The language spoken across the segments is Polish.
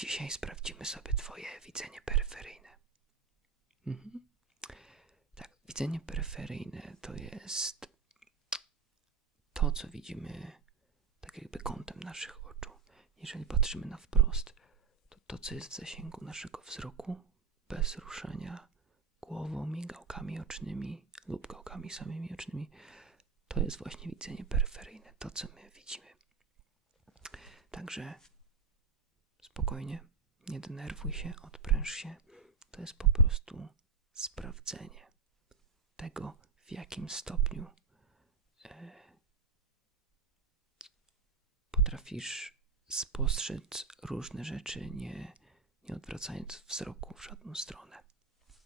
Dzisiaj sprawdzimy sobie Twoje widzenie peryferyjne. Mhm. Tak, widzenie peryferyjne to jest to, co widzimy tak jakby kątem naszych oczu. Jeżeli patrzymy na wprost, to to, co jest w zasięgu naszego wzroku, bez ruszania głową, migałkami ocznymi lub gałkami samymi ocznymi, to jest właśnie widzenie peryferyjne, to, co my widzimy. Także spokojnie, nie denerwuj się, odpręż się. To jest po prostu sprawdzenie tego, w jakim stopniu e, potrafisz spostrzec różne rzeczy, nie, nie odwracając wzroku w żadną stronę.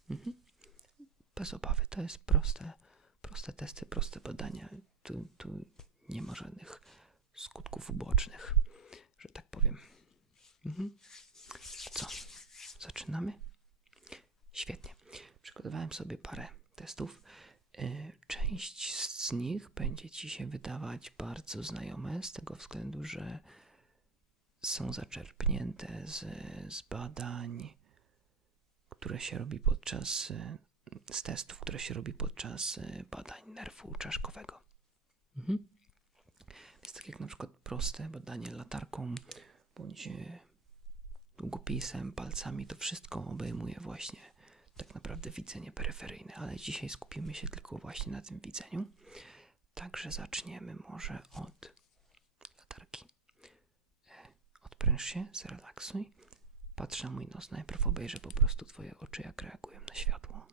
Mhm. Bez obawy, to jest proste, proste testy, proste badania. Tu, tu nie ma żadnych skutków ubocznych. Mhm. Co? Zaczynamy? Świetnie. Przygotowałem sobie parę testów. E, Część z nich będzie Ci się wydawać bardzo znajome, z tego względu, że są zaczerpnięte z, z badań, które się robi podczas, e, z testów, które się robi podczas e, badań nerwu czaszkowego. Mhm. Więc tak jak na przykład proste badanie latarką bądź długopisem, palcami, to wszystko obejmuje właśnie tak naprawdę widzenie peryferyjne, ale dzisiaj skupimy się tylko właśnie na tym widzeniu. Także zaczniemy może od latarki. E, Odpręż się, zrelaksuj. Patrz na mój nos. Najpierw obejrzę po prostu Twoje oczy, jak reagują na światło.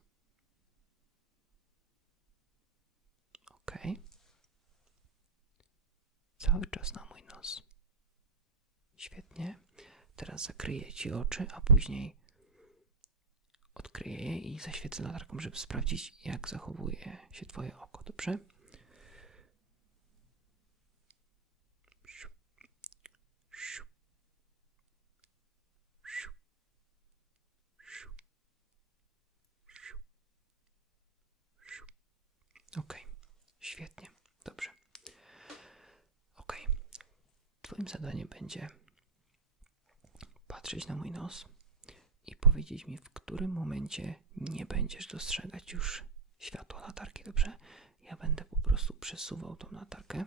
Ok. Cały czas na mój nos. Świetnie. Teraz zakryję Ci oczy, a później odkryję je i zaświecę latarką, żeby sprawdzić, jak zachowuje się Twoje oko. Dobrze? Ok, świetnie, dobrze. Ok, Twoim zadaniem będzie patrzeć na mój nos i powiedzieć mi, w którym momencie nie będziesz dostrzegać już światła latarki, dobrze? Ja będę po prostu przesuwał tą latarkę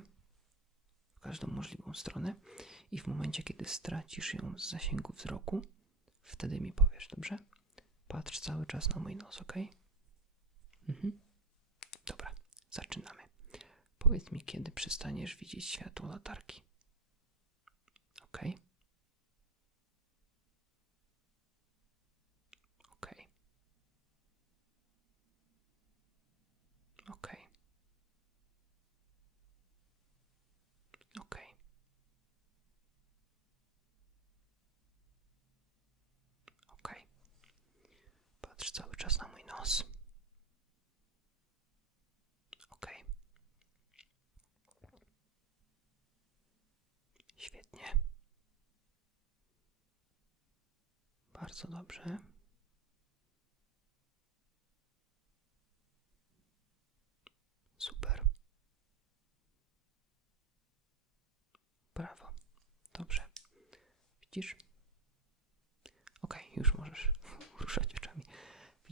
w każdą możliwą stronę i w momencie, kiedy stracisz ją z zasięgu wzroku, wtedy mi powiesz, dobrze? Patrz cały czas na mój nos, ok? Mhm. Dobra, zaczynamy. Powiedz mi, kiedy przestaniesz widzieć światło latarki. Ok? Ok. Ok. Ok. Ok. Patrz cały czas na mój nos. Ok. Świetnie. Bardzo dobrze. Super. Brawo. Dobrze. Widzisz? Ok, już możesz.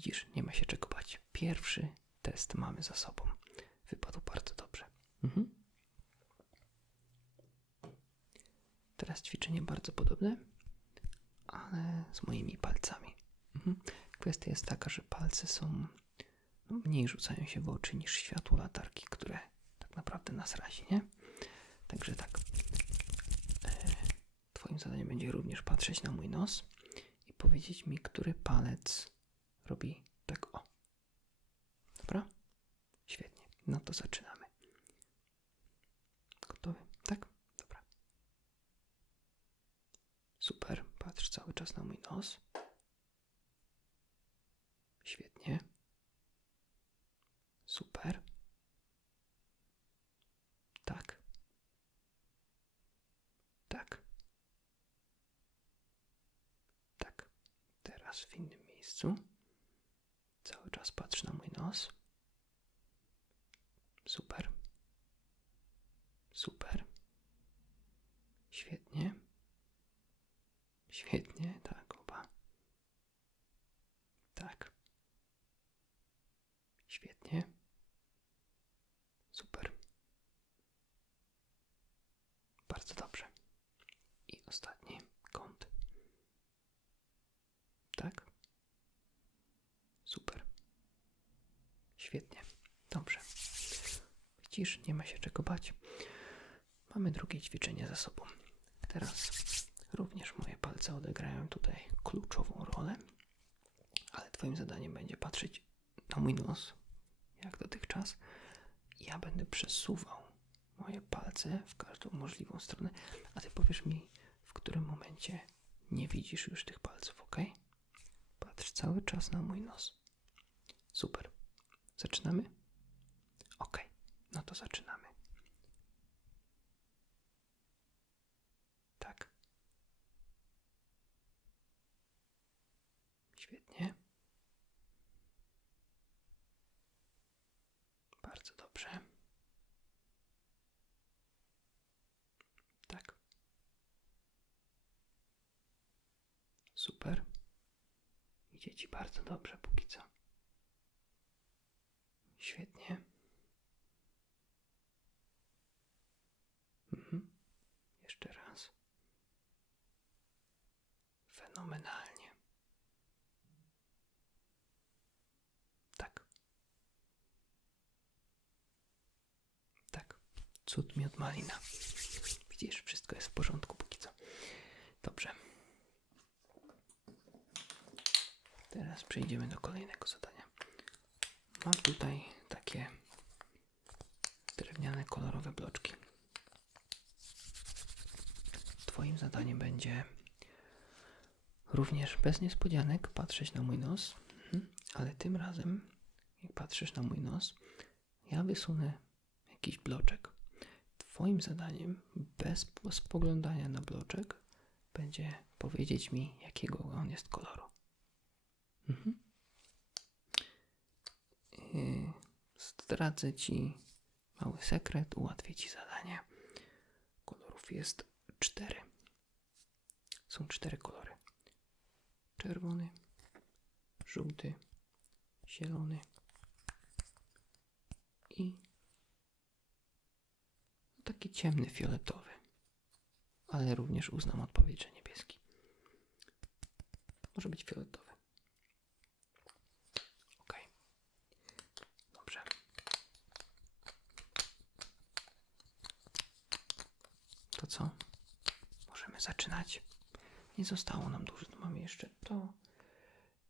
Widzisz, nie ma się czego bać. Pierwszy test mamy za sobą. Wypadł bardzo dobrze. Mhm. Teraz ćwiczenie bardzo podobne, ale z moimi palcami. Mhm. Kwestia jest taka, że palce są no, mniej rzucają się w oczy niż światło latarki, które tak naprawdę nas razi, nie? Także tak. E, twoim zadaniem będzie również patrzeć na mój nos i powiedzieć mi, który palec robi tak o. Dobra? Świetnie. No to zaczynamy. Gotowy? Tak? Dobra. Super. Patrz cały czas na mój nos. Świetnie. Super. Tak. Tak. Tak. Teraz w innym miejscu. Czas patrz na mój nos. Super. Super. Świetnie. Świetnie. Tak. Świetnie. Super. Bardzo dobrze. I ostatni kąt. Tak? Super. Świetnie. Dobrze. Widzisz, nie ma się czego bać. Mamy drugie ćwiczenie za sobą. Teraz również moje palce odegrają tutaj kluczową rolę, ale Twoim zadaniem będzie patrzeć na mój nos, jak dotychczas. Ja będę przesuwał moje palce w każdą możliwą stronę, a Ty powiesz mi, w którym momencie nie widzisz już tych palców, ok? Patrz cały czas na mój nos. Super. Zaczynamy? No to zaczynamy. Tak. Świetnie. Bardzo dobrze. Tak. Super. Idzie ci bardzo dobrze póki co. Świetnie. Mhm. Jeszcze raz. Fenomenalnie. Tak. Tak. Cud miód malina. Widzisz, wszystko jest w porządku póki co. Dobrze. Teraz przejdziemy do kolejnego zadania. Mam tutaj takie drewniane, kolorowe bloczki. Twoim zadaniem będzie również bez niespodzianek patrzeć na mój nos, mhm. ale tym razem, jak patrzysz na mój nos, ja wysunę jakiś bloczek. Twoim zadaniem, bez spoglądania na bloczek, będzie powiedzieć mi, jakiego on jest koloru. Mhm. Yy, Zdradzę ci mały sekret, ułatwię ci zadanie. Kolorów jest cztery. Są cztery kolory: czerwony, żółty, zielony i taki ciemny fioletowy. Ale również uznam odpowiedź, że niebieski. Może być fioletowy. Ok. Dobrze. To co? Możemy zaczynać. Nie zostało nam dużo. Mamy jeszcze to.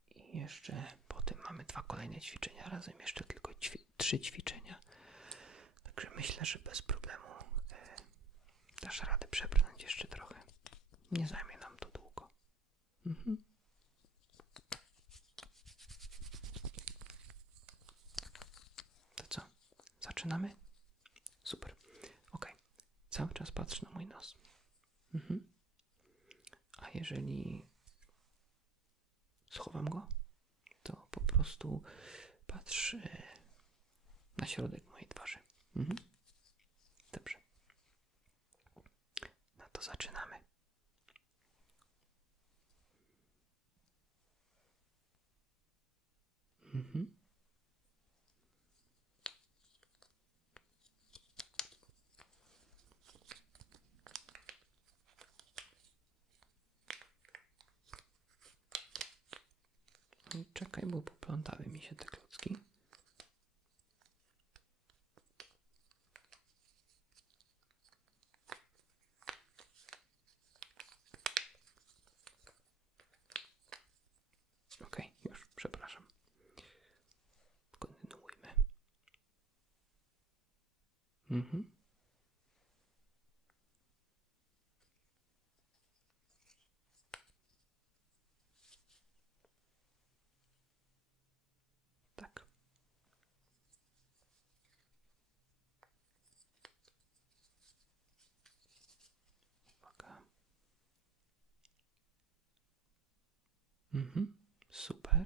I jeszcze potem mamy dwa kolejne ćwiczenia. Razem jeszcze tylko ćwi- trzy ćwiczenia. Także myślę, że bez problemu e, dasz radę przebrnąć jeszcze trochę. Nie zajmie nam to długo. Mhm. To co? Zaczynamy? Super. Ok. Cały czas patrz na mój nos. Mhm. Jeżeli schowam go, to po prostu patrz e, na środek mojej twarzy. Mhm. Dobrze. No to zaczynamy. Mhm. Czekaj, bo poplątały mi się te klocki. Okej, już, przepraszam. Kontynuujmy. Mhm. Tak. Uwaga. Mhm. Super.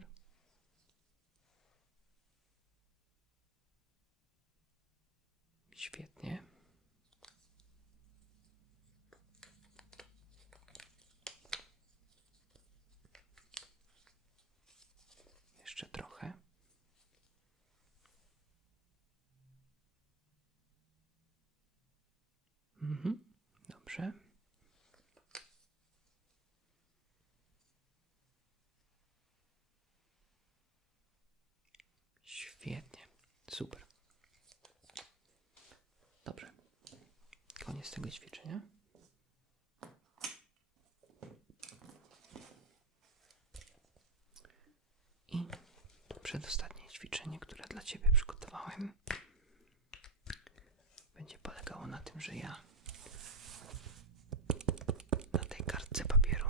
Świetnie. Świetnie. Super. Dobrze. Koniec tego ćwiczenia. I przedostatnie ćwiczenie, które dla Ciebie przygotowałem, będzie polegało na tym, że ja na tej kartce papieru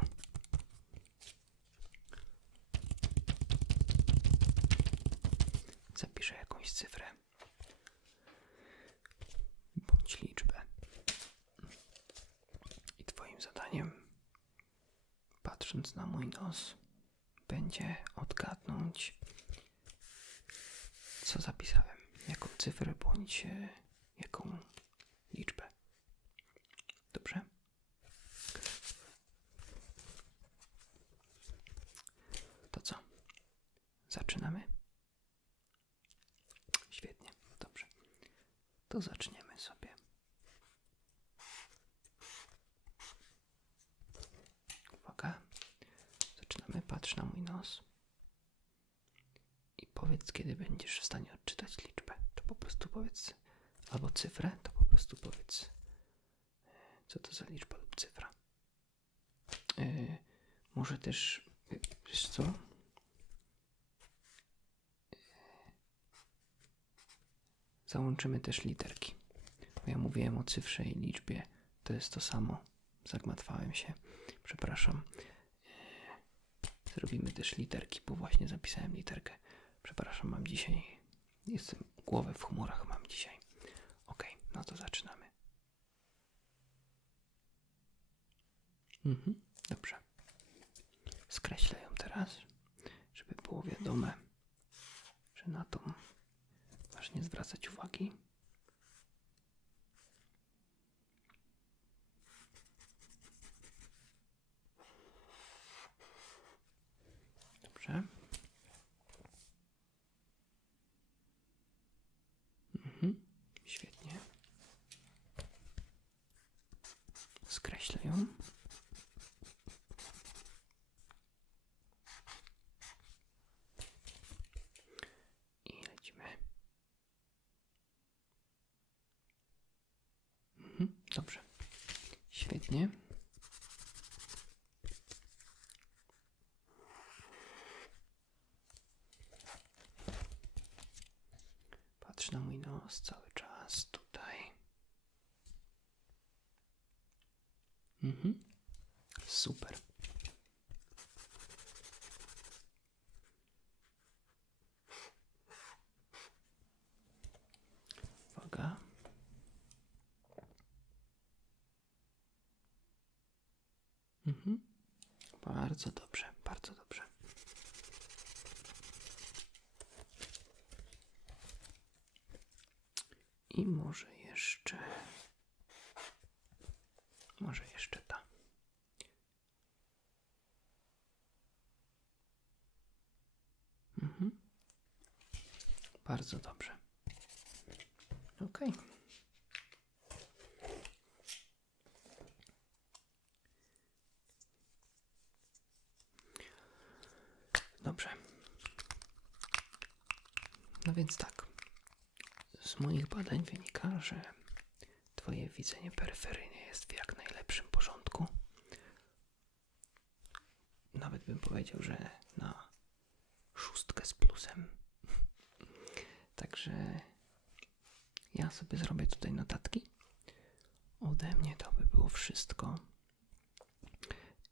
zapiszę jakąś cyfrę bądź liczbę. I Twoim zadaniem, patrząc na mój nos, będzie odgadnąć, co zapisałem, jaką cyfrę bądź e, jaką liczbę. Dobrze? To co? Zaczynamy? Świetnie, dobrze. To zaczniemy sobie. Uwaga. Zaczynamy. Patrz na mój nos. I powiedz, kiedy będziesz w stanie odczytać liczbę. To po prostu powiedz, albo cyfrę, to po prostu powiedz, e, co to za liczba lub cyfra. Yy, może też, yy, wiesz co? Załączymy też literki. Ja mówiłem o cyfrze i liczbie. To jest to samo. Zagmatwałem się. Przepraszam. Zrobimy też literki, bo właśnie zapisałem literkę. Przepraszam, mam dzisiaj. Jestem głowę w chmurach mam dzisiaj. Ok, no to zaczynamy. Mhm, dobrze. Skreślę ją teraz, żeby było wiadome, że na tą masz nie zwracać uwagi. Świetnie. Bardzo dobrze, bardzo dobrze. I może jeszcze. Może jeszcze ta. Mhm. Bardzo dobrze. Ok. Dobrze. No więc tak. Z moich badań wynika, że Twoje widzenie peryferyjne jest w jak najlepszym porządku. Nawet bym powiedział, że na szóstkę z plusem. Także ja sobie zrobię tutaj notatki. Ode mnie to by było wszystko.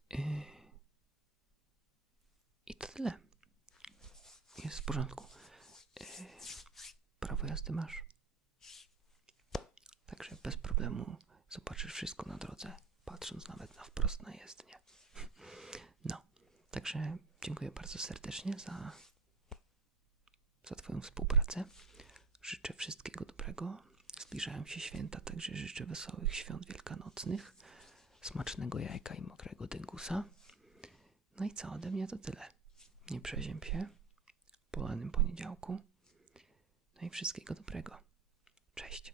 Yy. I to tyle. Jest w porządku. Jazdy masz. Także bez problemu zobaczysz wszystko na drodze, patrząc nawet na wprost na jezdnię. No, także dziękuję bardzo serdecznie za, za Twoją współpracę. Życzę wszystkiego dobrego. Zbliżają się święta, także życzę wesołych świąt wielkanocnych, smacznego jajka i mokrego dyngusa. No i co ode mnie to tyle. Nie przezięb się. Po lanym poniedziałku. No i wszystkiego dobrego. Cześć.